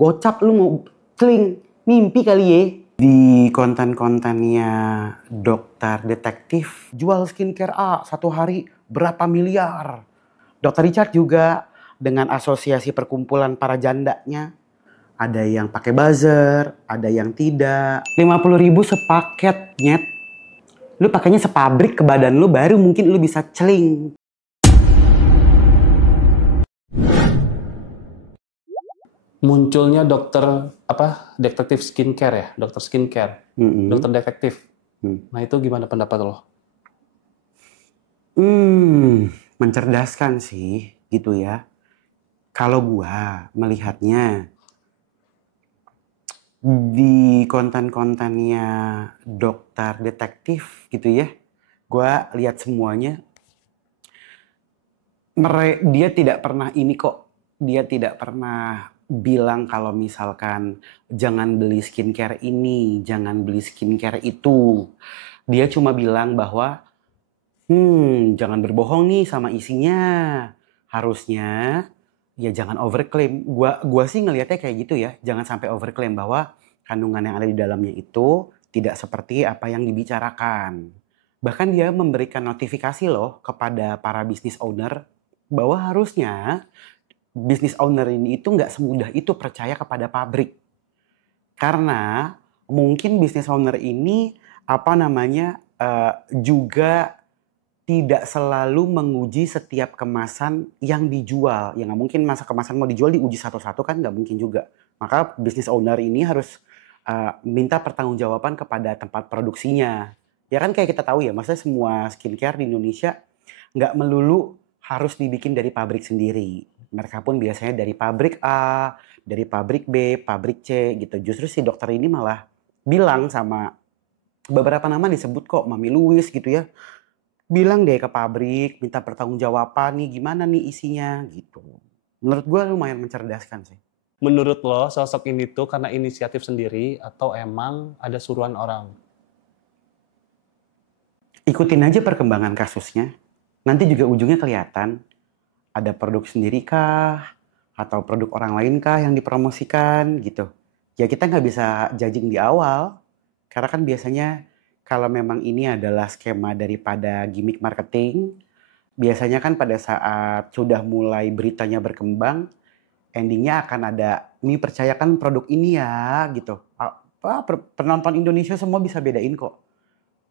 Gocap lu mau celing, mimpi kali ya. Di konten-kontennya dokter detektif, jual skincare A 1 hari berapa miliar. Dr. Richard juga dengan asosiasi perkumpulan para jandanya. Ada yang pakai buzzer, ada yang tidak. 50.000 sepaket, nyet. Lu pakainya sepabrik ke badan lu baru mungkin lu bisa celing. Munculnya detektif skincare ya, dokter skincare, dokter detektif. Nah itu gimana pendapat lo? Mencerdaskan sih gitu ya. Kalau gua melihatnya di konten-kontennya dokter detektif gitu ya, gua lihat semuanya. Dia tidak pernah dia tidak pernah bilang kalau misalkan jangan beli skincare ini, jangan beli skincare itu. Dia cuma bilang bahwa jangan berbohong nih sama isinya. Harusnya ya jangan overclaim. Gua sih ngelihatnya kayak gitu ya. Jangan sampai overclaim bahwa kandungan yang ada di dalamnya itu tidak seperti apa yang dibicarakan. Bahkan dia memberikan notifikasi loh kepada para business owner bahwa harusnya business owner ini itu nggak semudah itu percaya kepada pabrik. Karena mungkin business owner ini juga tidak selalu menguji setiap kemasan yang dijual. Ya nggak mungkin masa kemasan mau dijual diuji satu-satu kan nggak mungkin juga. Maka business owner ini harus minta pertanggungjawaban kepada tempat produksinya. Ya kan kayak kita tahu ya, maksudnya semua skincare di Indonesia nggak melulu harus dibikin dari pabrik sendiri. Mereka pun biasanya dari pabrik A, dari pabrik B, pabrik C gitu. Justru si dokter ini malah bilang sama beberapa nama disebut kok, Mami Louis gitu ya. Bilang deh ke pabrik, minta pertanggungjawaban nih gimana nih isinya gitu. Menurut gue lumayan mencerdaskan sih. Menurut lo sosok ini tuh karena inisiatif sendiri atau emang ada suruhan orang? Ikutin aja perkembangan kasusnya. Nanti juga ujungnya kelihatan. Ada produk sendiri kah? Atau produk orang lain kah yang dipromosikan gitu. Ya kita nggak bisa judging di awal. Karena kan biasanya kalau memang ini adalah skema daripada gimmick marketing, biasanya kan pada saat sudah mulai beritanya berkembang, endingnya akan ada, nih percayakan produk ini ya gitu. Penonton Indonesia semua bisa bedain kok.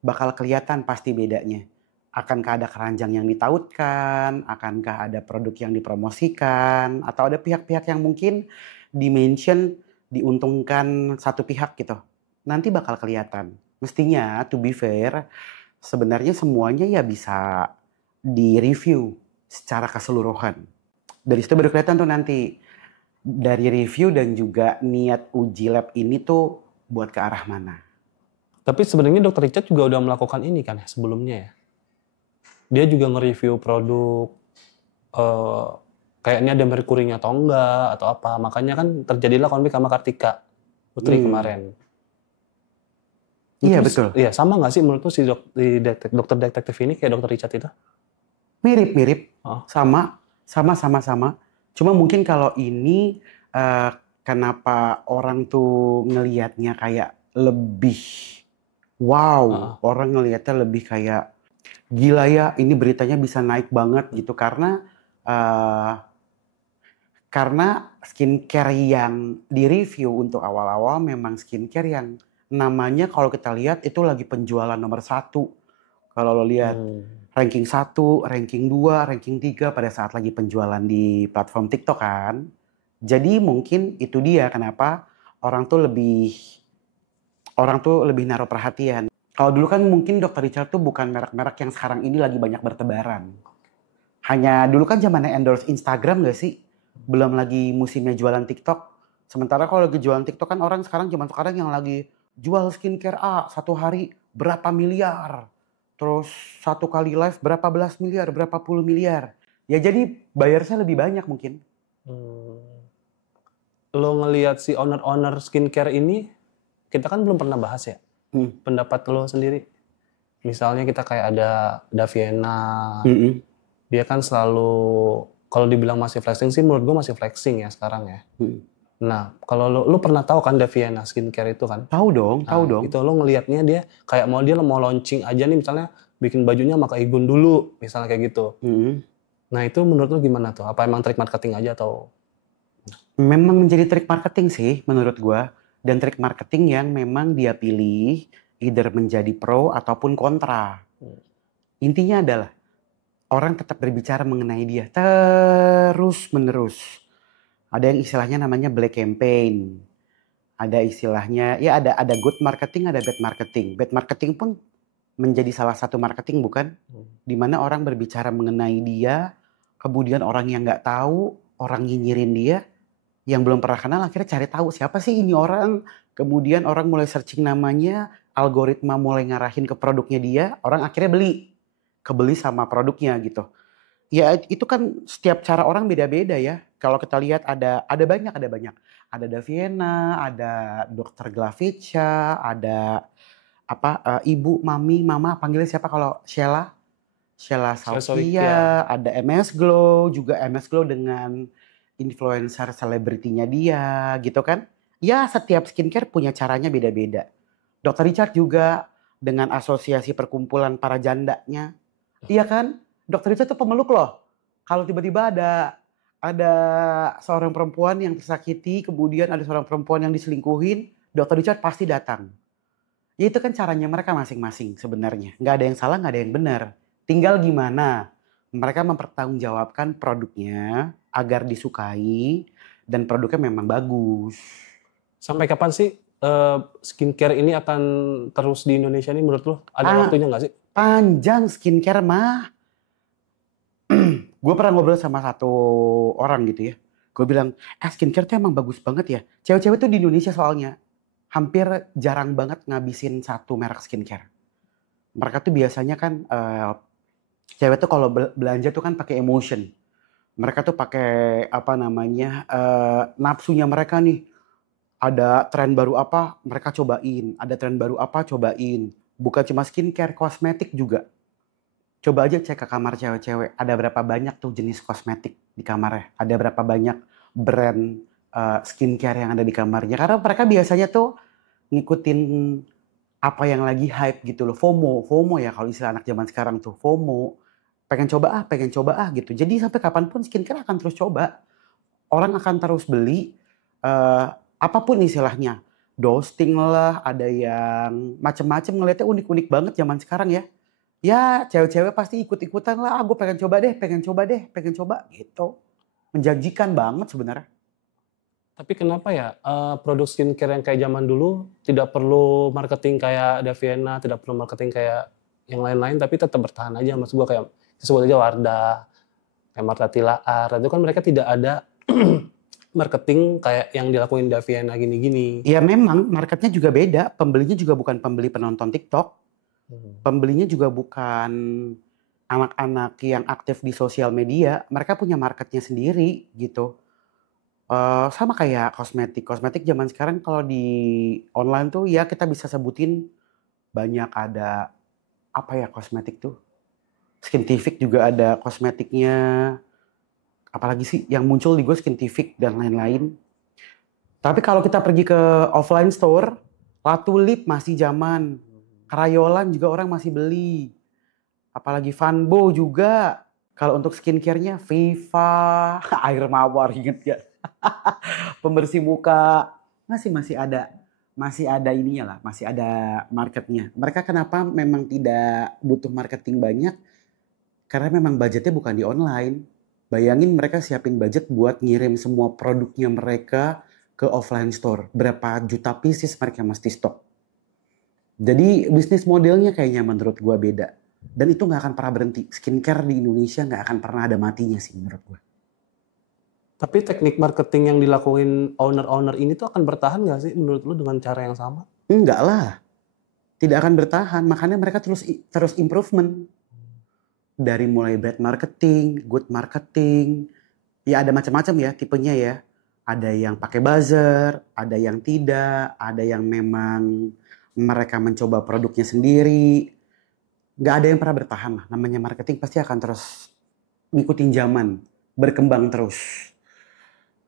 Bakal kelihatan pasti bedanya. Akankah ada keranjang yang ditautkan, akankah ada produk yang dipromosikan, atau ada pihak-pihak yang mungkin dimention diuntungkan satu pihak gitu. Nanti bakal kelihatan. Mestinya, to be fair, sebenarnya semuanya ya bisa di-review secara keseluruhan. Dari situ baru kelihatan tuh nanti. Dari review dan juga niat uji lab ini tuh buat ke arah mana. Tapi sebenarnya Dr. Richard juga udah melakukan ini kan ya sebelumnya ya. Dia juga nge-review produk kayaknya ada merkurinya atau enggak atau apa. Makanya kan terjadilah konflik sama Kartika Putri kemarin. Iya terus, betul. Iya sama nggak sih menurut lu si dokter detektif ini kayak Dr. Richard itu? Mirip-mirip, Oh. sama. Cuma mungkin kalau ini kenapa orang tuh ngelihatnya kayak lebih wow, orang ngelihatnya lebih kayak gila ya, ini beritanya bisa naik banget gitu karena skincare yang di-review untuk awal-awal memang skincare yang namanya kalau kita lihat itu lagi penjualan nomor 1. Kalau lo lihat ranking 1, ranking 2, ranking 3 pada saat lagi penjualan di platform TikTok kan. Jadi mungkin itu dia kenapa orang tuh lebih naruh perhatian. Kalau dulu kan mungkin Dr. Richard tuh bukan merek-merek yang sekarang ini lagi banyak bertebaran. Hanya dulu kan zamannya endorse Instagram gak sih? Belum lagi musimnya jualan TikTok. Sementara kalau lagi jualan TikTok kan orang sekarang yang lagi jual skincare A 1 hari berapa miliar. Terus 1 kali live berapa belas miliar, berapa puluh miliar. Ya jadi bayarnya lebih banyak mungkin. Lo ngelihat si owner skincare ini, kita kan belum pernah bahas ya. Pendapat lo sendiri. Misalnya kita kayak ada Daviena. Dia kan selalu, kalau dibilang masih flexing sih menurut gue masih flexing ya sekarang ya. Nah, kalau lu pernah tahu kan Daviena Skincare itu kan? Tahu dong, tahu Nah, dong. itu lu ngelihatnya dia kayak dia mau launching aja nih, misalnya bikin bajunya pakai Igun dulu, misalnya kayak gitu. Nah, itu menurut lu gimana tuh? Apa emang trik marketing aja atau? Memang menjadi trik marketing sih menurut gua, dan trik marketing yang memang dia pilih either menjadi pro ataupun kontra. Intinya adalah orang tetap berbicara mengenai dia terus menerus. Ada yang istilahnya namanya black campaign. Ada istilahnya ya ada good marketing, ada bad marketing. Bad marketing pun menjadi salah satu marketing, bukan? Di mana orang berbicara mengenai dia, kemudian orang yang nggak tahu, orang nyinyirin dia, yang belum pernah kenal akhirnya cari tahu siapa sih ini orang. Kemudian orang mulai searching namanya, algoritma mulai ngarahin ke produknya dia, orang akhirnya kebeli sama produknya gitu. Ya itu kan setiap cara orang beda-beda ya. Kalau kita lihat ada banyak. Ada Daviena, ada Dokter Glavica, ada ibu, mami, mama, panggilnya siapa kalau Sheila? Sheila Saukia, ada MS Glow, juga MS Glow dengan influencer selebritinya dia gitu kan. Ya setiap skincare punya caranya beda-beda. Dokter Richard juga dengan asosiasi perkumpulan para jandanya. Iya kan? Dokter Richard itu pemeluk loh. Kalau tiba-tiba ada seorang perempuan yang tersakiti, kemudian ada seorang perempuan yang diselingkuhin, Dokter Richard pasti datang. Ya itu kan caranya mereka masing-masing sebenarnya. Nggak ada yang salah, nggak ada yang benar. Tinggal gimana mereka mempertanggungjawabkan produknya agar disukai dan produknya memang bagus. Sampai kapan sih skincare ini akan terus di Indonesia ini menurut lo? Ada waktunya nggak sih? Panjang skincare mah. Gue pernah ngobrol sama satu orang gitu ya. Gue bilang, skincare tuh emang bagus banget ya. Cewek-cewek tuh di Indonesia soalnya hampir jarang banget ngabisin satu merek skincare. Mereka tuh biasanya kan cewek tuh kalau belanja tuh kan pakai emotion. Mereka tuh pakai nafsunya mereka nih. Ada tren baru apa, mereka cobain. Ada tren baru apa, cobain. Bukan cuma skincare, kosmetik juga. Coba aja cek ke kamar cewek-cewek. Ada berapa banyak tuh jenis kosmetik di kamarnya. Ada berapa banyak brand skincare yang ada di kamarnya. Karena mereka biasanya tuh ngikutin apa yang lagi hype gitu loh. FOMO ya kalau istilah anak zaman sekarang tuh. FOMO. Pengen coba gitu. Jadi sampai kapanpun skincare akan terus coba. Orang akan terus beli apapun istilahnya. Dosting lah, ada yang macem-macem, ngeliatnya unik-unik banget zaman sekarang ya. Ya cewek-cewek pasti ikut-ikutan lah, gue pengen coba gitu. Menjanjikan banget sebenarnya. Tapi kenapa ya produk skincare yang kayak zaman dulu tidak perlu marketing kayak Daviena, tidak perlu marketing kayak yang lain-lain, tapi tetap bertahan aja. Maksud gue kayak sebut aja Wardah, kayak Martha Tilaar, itu kan mereka tidak ada marketing kayak yang dilakuin Daviena gini-gini. Ya memang marketnya juga beda, pembelinya juga bukan pembeli penonton TikTok. Pembelinya juga bukan anak-anak yang aktif di sosial media, mereka punya marketnya sendiri gitu. Sama kayak kosmetik zaman sekarang kalau di online tuh ya kita bisa sebutin banyak, ada apa ya kosmetik tuh, Skintific juga ada kosmetiknya, apalagi sih yang muncul di gue Skintific dan lain-lain. Tapi kalau kita pergi ke offline store, Latulip masih zaman, Crayolan juga orang masih beli, apalagi Vanbo juga. Kalau untuk skincare-nya Viva, air mawar, inget gak? Pembersih muka masih ada ininya lah, masih ada marketnya. Mereka kenapa memang tidak butuh marketing banyak? Karena memang budgetnya bukan di online. Bayangin mereka siapin budget buat ngirim semua produknya mereka ke offline store. Berapa juta pieces mereka mesti stok. Jadi bisnis modelnya kayaknya menurut gue beda. Dan itu nggak akan pernah berhenti. Skincare di Indonesia nggak akan pernah ada matinya sih menurut gue. Tapi teknik marketing yang dilakuin owner-owner ini tuh akan bertahan nggak sih menurut lu dengan cara yang sama? Enggak lah. Tidak akan bertahan. Makanya mereka terus improvement. Dari mulai bad marketing, good marketing. Ya ada macam-macam ya tipenya ya. Ada yang pakai buzzer, ada yang tidak, ada yang memang mereka mencoba produknya sendiri. Nggak ada yang pernah bertahan lah. Namanya marketing pasti akan terus ngikutin zaman, berkembang terus.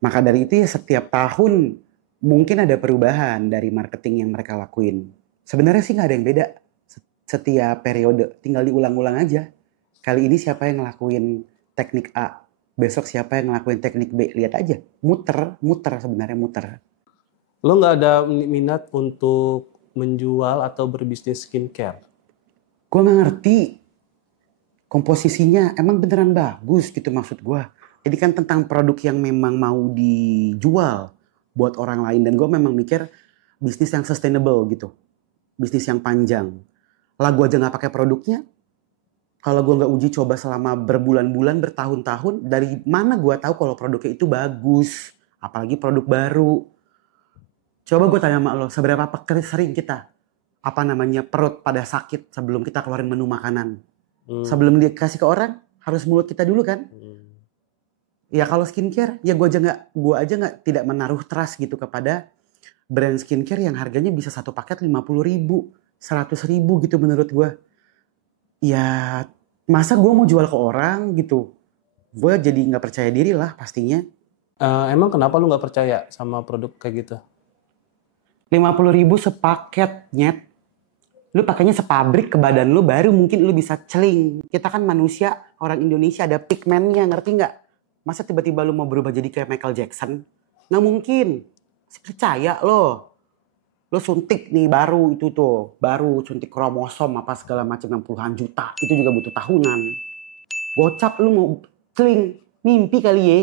Maka dari itu ya setiap tahun mungkin ada perubahan dari marketing yang mereka lakuin. Sebenarnya sih nggak ada yang beda. Setiap periode tinggal diulang-ulang aja. Kali ini siapa yang ngelakuin teknik A, besok siapa yang ngelakuin teknik B, lihat aja. Muter sebenarnya muter. Lo nggak ada minat untuk menjual atau berbisnis skincare? Gue nggak ngerti komposisinya emang beneran bagus gitu maksud gue. Jadi kan tentang produk yang memang mau dijual buat orang lain. Dan gue memang mikir bisnis yang sustainable gitu. Bisnis yang panjang. Lah gue aja nggak pakai produknya. Kalau gue nggak uji coba selama berbulan-bulan, bertahun-tahun, dari mana gue tahu kalau produknya itu bagus? Apalagi produk baru. Coba gue tanya sama lo, seberapa sering kita perut pada sakit sebelum kita keluarin menu makanan? Sebelum dikasih ke orang, harus mulut kita dulu kan? Ya kalau skincare, ya gue aja nggak tidak menaruh trust gitu kepada brand skincare yang harganya bisa satu paket 50.000, 100.000 gitu menurut gue. Ya masa gue mau jual ke orang gitu? Gue jadi nggak percaya diri lah pastinya. Emang kenapa lu nggak percaya sama produk kayak gitu? 50.000 sepaket, nyet. Lu pakainya sepabrik ke badan lu, baru mungkin lu bisa celing. Kita kan manusia, orang Indonesia ada pigmennya, ngerti nggak? Masa tiba-tiba lu mau berubah jadi kayak Michael Jackson? Nggak mungkin. Percaya lo. Lo suntik nih baru itu tuh. Baru suntik kromosom apa segala macam yang puluhan juta. Itu juga butuh tahunan. Gocap lu mau celing. Mimpi kali ya.